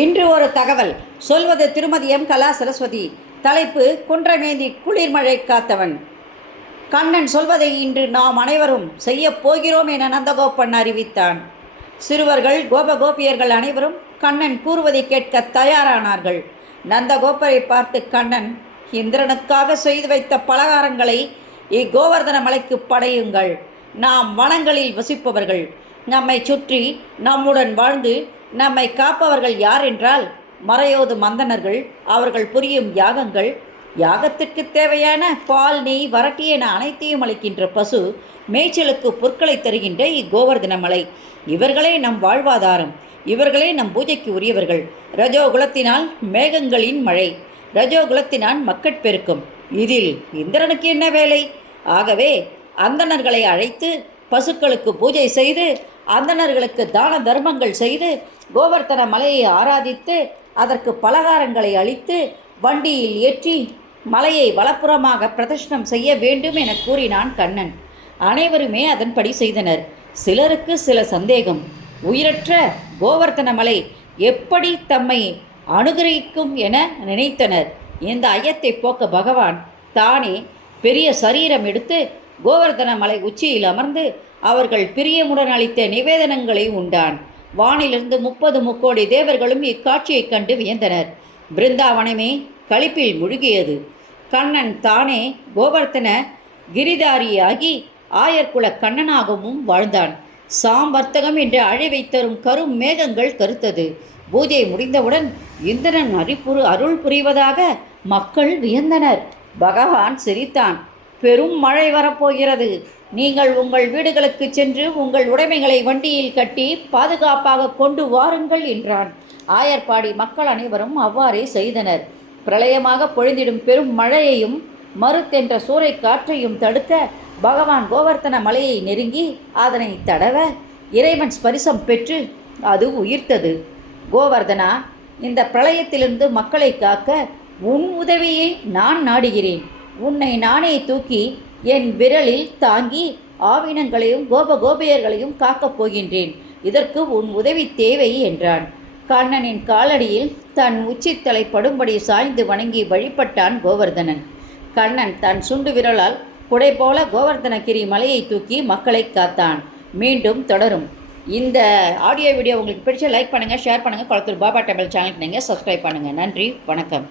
இன்று ஒரு தகவல் சொல்வது திருமதி எம். கலா சரஸ்வதி. தலைப்பு: குன்றமேந்தி குளிர்மழை காத்தவன். கண்ணன் சொல்வதை இன்று நாம் அனைவரும் செய்யப் போகிறோம் என நந்தகோபன் அறிவித்தான். சிறுவர்கள், கோபகோபியர்கள் அனைவரும் கண்ணன் கூறுவதை கேட்க தயாரானார்கள். நந்தகோபரை பார்த்து கண்ணன், இந்திரனுக்காக செய்து வைத்த பலகாரங்களை இக்கோவர்தன மலைக்கு படையுங்கள். நாம் வனங்களில் வசிப்பவர்கள். நம்மை சுற்றி நம்முடன் வாழ்ந்து நம்மை காப்பவர்கள் யார் என்றால் மறையோது மந்தனர்கள். அவர்கள் புரியும் யாகங்கள், யாகத்திற்கு தேவையான பால், நெய், வரட்டி என அனைத்தையும் அளிக்கின்ற பசு, மேய்ச்சலுக்கு பொருட்களை தருகின்ற இக்கோவர்தன மலை. இவர்களே நம் வாழ்வாதாரம். இவர்களே நம் பூஜைக்கு உரியவர்கள். ரஜோகுலத்தினால் மேகங்களின் மழை, ரஜோகுலத்தினால் மக்கட்பெருக்கும். இதில் இந்திரனுக்கு என்ன வேலை? ஆகவே அந்தணர்களை அழைத்து பசுக்களுக்கு பூஜை செய்து, அந்தணர்களுக்கு தான தர்மங்கள் செய்து, கோவர்த்தன மலையை ஆராதித்து, அதற்கு பலகாரங்களை அளித்து, வண்டியில் ஏற்றி மலையை வலப்புறமாக பிரதர்ஷனம் செய்ய வேண்டும் என கூறினான் கண்ணன். அனைவருமே அதன்படி செய்தனர். சிலருக்கு சில சந்தேகம். உயிரற்ற கோவர்த்தன மலை எப்படி தம்மை அனுகிரகிக்கும் என நினைத்தனர். இந்த ஐயத்தை போக்க பகவான் தானே பெரிய சரீரம் எடுத்து கோவர்த்தன மலை உச்சியில் அமர்ந்து அவர்கள் பிரியமுடன் அளித்த நிவேதனங்களை உண்டான். வானிலிருந்து 30 முக்கோடி தேவர்களும் இக்காட்சியைக் கண்டு வியந்தனர். பிருந்தாவனமே களிப்பில் முழுகியது. கண்ணன் தானே கோவர்த்தன கிரிதாரியாகி ஆயர்குல கண்ணனாகவும் வாழ்ந்தான். சாம்பர்த்தகம் என்று அழிவை தரும் கரும் மேகங்கள் கருத்தது. பூஜை முடிந்தவுடன் இந்திரன் அருள் புரிவதாக மக்கள் வியந்தனர். பகவான் சிரித்தான். பெரும் மழை வரப்போகிறது. நீங்கள் உங்கள் வீடுகளுக்கு சென்று உங்கள் உடைமைகளை வண்டியில் கட்டி பாதுகாப்பாக கொண்டு வாருங்கள் என்றான். ஆயர்பாடி மக்கள் அனைவரும் அவ்வாறே செய்தனர். பிரளயமாக பொழிந்திடும் பெரும் மழையையும் மறுத்தென்ற சூறை காற்றையும் தடுக்க பகவான் கோவர்த்தன மலையை நெருங்கி அதனை தடவ இறைவன் ஸ்பரிசம் பெற்று அது உயிர்த்தது. கோவர்தனா, இந்த பிரளயத்திலிருந்து மக்களை காக்க உன் உதவியை நான் நாடுகிறேன். உன்னை நானே தூக்கி என் விரலில் தாங்கி ஆவினங்களையும் கோபகோபியர்களையும் காக்கப் போகின்றேன். இதற்கு உன் உதவி தேவை என்றான். கண்ணனின் காலடியில் தன் உச்சித்தலை படும்படி சாய்ந்து வணங்கி வழிபட்டான் கோவர்தனன். கண்ணன் தன் சுண்டு விரலால் குடை போல கோவர்தனகிரி மலையை தூக்கி மக்களை காத்தான். மீண்டும் தொடரும். இந்த ஆடியோ வீடியோ உங்களுக்கு பிடிச்ச லைக் பண்ணுங்கள், ஷேர் பண்ணுங்கள். குளத்தூர் பாபா டெம்பிள் சேனலுக்கு நீங்கள் சப்ஸ்கிரைப் பண்ணுங்கள். நன்றி, வணக்கம்.